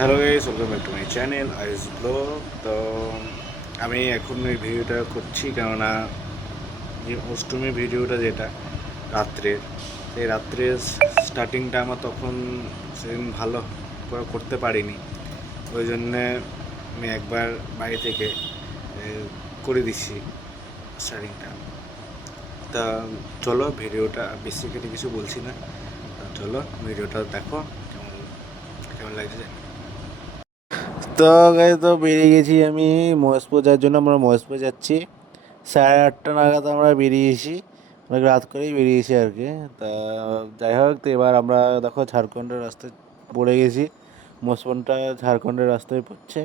Hello guys welcome back to my channel ice vlog তো আমি এখন এই ভিডিওটা করছি, কেননা যে অষ্টমী ভিডিওটা যেটা রাত্রের সেই রাত্রের স্টার্টিংটা আমার তখন সেদিন ভালো করে করতে পারিনি। ওই জন্যে আমি একবার বাড়ি থেকে করে দিচ্ছি স্টার্টিংটা তা চলো ভিডিওটা কেটে কিছু বলছি না। চলো ভিডিওটা দেখো, কেমন কেমন লাগছে তো তো বেরিয়ে গেছি আমি মহেশপুর যাওয়ার জন্য, আমরা মহেশপুর যাচ্ছি। সাড়ে আটটা নাগাদ আমরা বেরিয়েছি, অনেক রাত করেই বেরিয়েছি আর কি। তা যাই হোক, তো এবার আমরা দেখো ঝাড়খণ্ডের রাস্তায় পড়ে গেছি। মহেশপুরটা ঝাড়খণ্ডের রাস্তায় পড়ছে।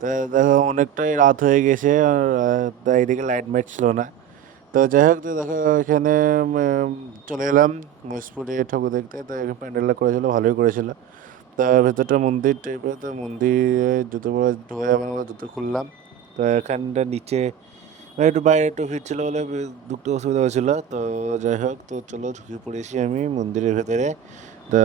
তা দেখো অনেকটাই রাত হয়ে গেছে এইদিকে লাইট মাইট ছিল না। তো যাই হোক, তো দেখো এখানে চলে এলাম মহেশপুরে ঠাকুর দেখতে। তো এখানে প্যান্ডেলটা করেছিল, ভালোই করেছিল। তা ভেতরটা মন্দির টাইপের তো মন্দিরে জুতো পরে ঢোকা যাবে না জুতো খুললাম। তো এখানটা নিচে মানে একটু বাইরে একটু ভিড় ছিল বলে দুটো অসুবিধা হয়েছিল। তো যাই হোক, তো চলো ঢুকে পড়েছি আমি মন্দিরের ভেতরে। তা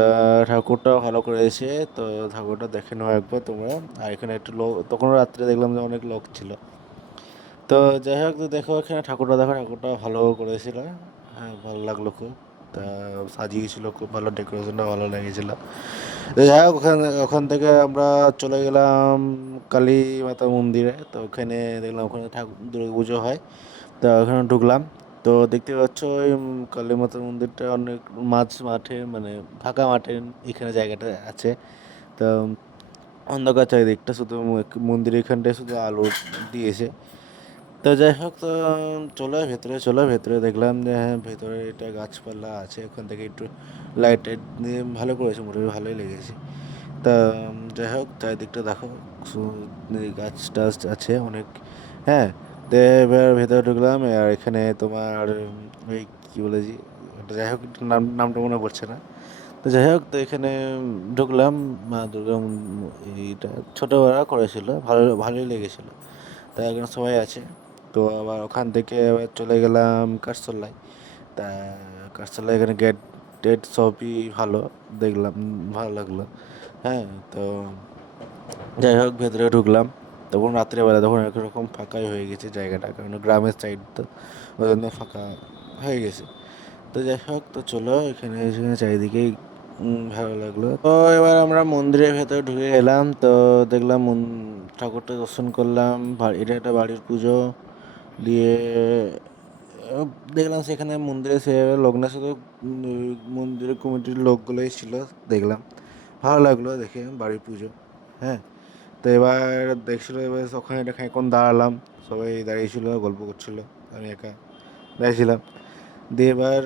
ঠাকুরটাও ভালো করেছে তো ঠাকুরটা দেখে নাও একবার তোমরা। আর এখানে একটু লোক তখন রাত্রে দেখলাম যে অনেক লোক ছিল। তো যাই হোক, তো দেখো এখানে ঠাকুরটা দেখো, ঠাকুরটা ভালো করেছিল। হ্যাঁ ভালো লাগল খুব। তা সাজিয়েছিল, খুব ভালো ডেকোরেশনটা ভালো লেগেছিল। যাই হোক, ওখান ওখান থেকে আমরা চলে গেলাম কালী মাতা মন্দিরে। তো ওখানে দেখলাম ওখানে ঠাকুর, দুর্গা পুজো হয়। তো ওখানে ঢুকলাম। তো দেখতে পাচ্ছ, ওই কালী মাতা মন্দিরটা অনেক মাঝ মাঠে মানে ফাঁকা মাঠে এখানে জায়গাটা আছে। তো অন্ধকার চারিদিকটা শুধু মন্দিরের এখানটায় শুধু আলো দিয়েছে। তো যাই হোক তো চলো ভেতরে চলো ভেতরে দেখলাম যে হ্যাঁ ভেতরে এটা গাছপালা আছে। ওখান থেকে একটু লাইট টাইট দিয়ে ভালো করেছে, মোটামুটি ভালোই লেগেছে। তা যাই হোক চারিদিকটা দেখো গাছ টাছ আছে অনেক। হ্যাঁ তো এবার ভেতরে ঢুকলাম, আর এখানে তোমার ওই কী বলেছি যাই হোক নাম, নামটা মনে পড়ছে না। তো যাই হোক তো এখানে ঢুকলাম, মা দুর্গা এইটা ছোটোবেলা করেছিল, ভালো, ভালোই লেগেছিলো। তা এখানে সবাই আছে। তো আবার ওখান থেকে আবার চলে গেলাম কাঠসোল্লায় তা কাঠসোল্লায় এখানে গেট টেট সবই ভালো, দেখলাম, ভালো লাগল। হ্যাঁ তো যাই হোক, ভেতরে ঢুকলাম। তখন রাত্রেবেলা, তখন একরকম ফাঁকাই হয়ে গেছে জায়গাটা, কারণ গ্রামের সাইড তো ওই জন্য ফাঁকা হয়ে গেছে। তো যাই হোক, তো চলো, এখানে এখানে চারিদিকেই ভালো লাগল। তো এবার আমরা মন্দিরের ভেতরে ঢুকে গেলাম। তো দেখলাম ঠাকুরটা দর্শন করলাম এটা একটা বাড়ির পুজো। দিয়ে দেখলাম সেখানে মন্দিরে সে উম, ওই মন্দিরের কমিটির লোকগুলোই ছিল দেখলাম। ভালো লাগল দেখে বাড়ির পুজো হ্যাঁ। তো এবার দেখছিল এবার ওখানে এটা এখন দাঁড়ালাম সবাই দাঁড়িয়েছিল গল্প করছিল আমি একা দাঁড়িয়েছিলাম। দিয়ে এবার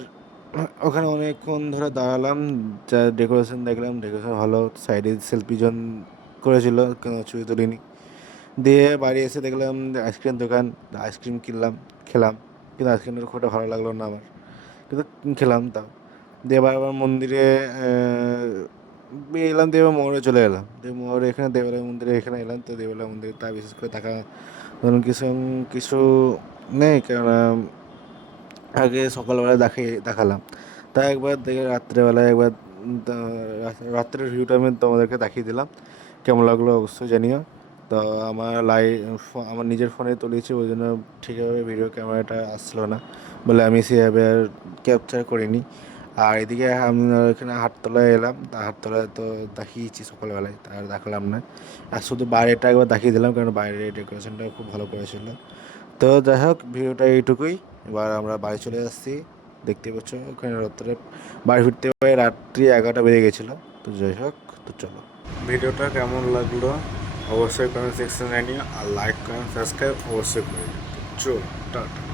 ওখানে অনেকক্ষণ ধরে দাঁড়ালাম যা ডেকোরেশন দেখলাম ডেকোরেশন ভালো সাইডে সেলফি জন করেছিল কোনো ছবি তুলিনি। দিয়ে বাড়ি এসে দেখলাম আইসক্রিম দোকান, আইসক্রিম কিনলাম, খেলাম। কিন্তু আইসক্রিমটা খুব একটা ভালো লাগল না আমার। কিন্তু খেলাম তাও। দিয়ে আবার মন্দিরে এলাম এবার মোড়ে চলে এলাম। দেব মোড়ে এখানে, দেবালয় মন্দিরে এখানে এলাম। তো দেবালয় মন্দিরে তা বিশেষ করে থাকা ধরুন কিছু কিছু নেই। কেননা আগে সকালবেলা দেখে, দেখালাম। তা একবার দেখে রাত্রেবেলায় একবার রাত্রের ভিউটা আমি তোমাদেরকে দেখিয়ে দিলাম। কেমন লাগল অবশ্যই জানিও। তো আমার লাই আমার নিজের ফোনে তুলেছি, ওই জন্য ঠিকভাবে ভিডিও ক্যামেরাটা আসলো না। বলে আমি সেভাবে আর ক্যাপচার করিনি। আর এদিকে আমি এখানে হাটতলায় এলাম, তা হাটতলায় তো দেখিয়েছি সকালবেলায় আর দেখালাম না। আর শুধু বাইরেটা একবার দেখিয়ে দিলাম, কারণ বাইরে ডেকোরেশনটা খুব ভালো করেছিল। তো যাই হোক, ভিডিওটা এইটুকুই। এবার আমরা বাড়ি চলে আসছি। দেখতে পাচ্ছ, ওখানে রাত্রে, বাড়ি ফিরতে প্রায় রাত্রি এগারোটা বেজে গেছিল। তো যাই হোক, তো চলো। ভিডিওটা কেমন লাগল? অবশ্যই কমেন্ট সেকশন জানিও আর লাইক কমেন্ট সাবস্ক্রাইব অবশ্যই করে। চল টাটা